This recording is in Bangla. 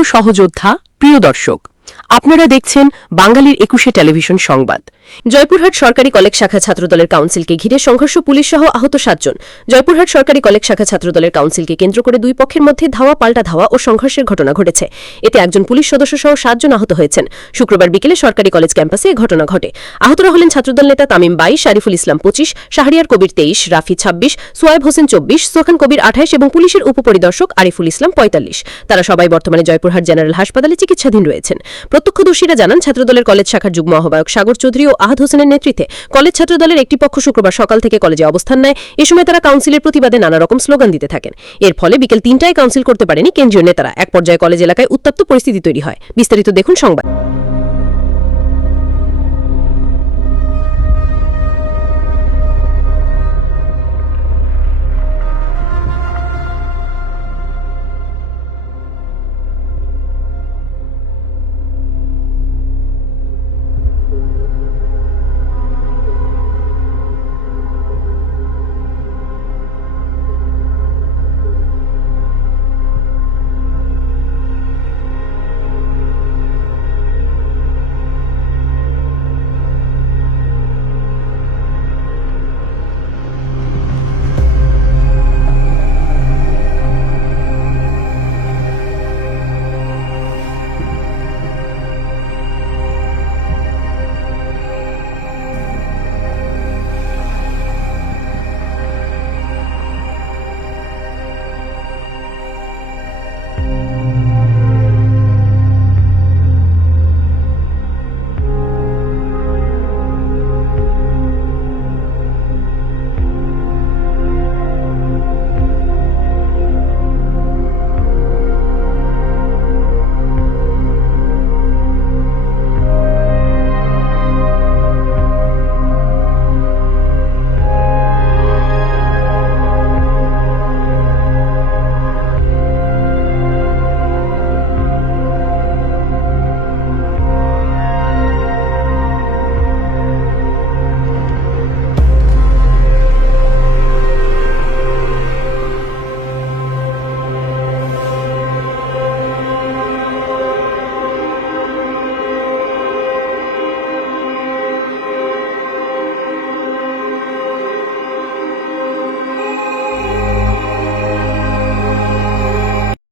প্রিয় সহযোদ্ধা প্রিয় দর্শক। আপনারা দেখছেন বাঙালির একুশে টেলিভিশন সংবাদ। জয়পুরহাট সরকারি কলেজ শাখা ছাত্রদলের কাউন্সিলকে ঘিরে সংঘর্ষ, পুলিশ সহ আহত সাতজন। জয়পুরহাট সরকারি কলেজ শাখা ছাত্রদলের কাউন্সিলকে কেন্দ্র করে দুই পক্ষের মধ্যে ধাওয়া, পাল্টা ধাওয়া ও সংঘর্ষের ঘটনা ঘটেছে। এতে একজন পুলিশ সদস্য সহ সাতজন আহত হয়েছেন। শুক্রবার বিকেলে সরকারি কলেজ ক্যাম্পাসে এ ঘটনা ঘটে। আহতরা হলেন ছাত্রদল নেতা তামিম বাইশ শারিফুল ইসলাম পঁচিশ, শাহরিয়ার কবির তেইশ, রাফি ছাব্বিশ, সোয়াইব হোসেন চব্বিশ সোখান কবির আঠাইশ এবং পুলিশের উপপরিদর্শক আরিফুল ইসলাম পঁয়তাল্লিশ। তারা সবাই বর্তমানে জয়পুরহাট জেনারেল হাসপাতালে চিকিৎসাধীন রয়েছেন। প্রত্যক্ষদর্শীরা জানান, ছাত্রদলের কলেজ শাখার যুগ্ম আহ্বায়ক সাগর চৌধুরী ও আহাদ হোসেনের নেতৃত্বে কলেজ ছাত্রদলের একটি পক্ষ শুক্রবার সকাল থেকে কলেজে অবস্থান নেয়। এ সময় তারা কাউন্সিলের প্রতিবাদে নানা রকম স্লোগান দিতে থাকেন। এর ফলে বিকেল তিনটায় কাউন্সিল করতে পারেনি কেন্দ্রীয় নেতারা। এক পর্যায়ে কলেজ এলাকায় উত্তপ্ত পরিস্থিতি তৈরি হয়। বিস্তারিত দেখুন সংবাদ।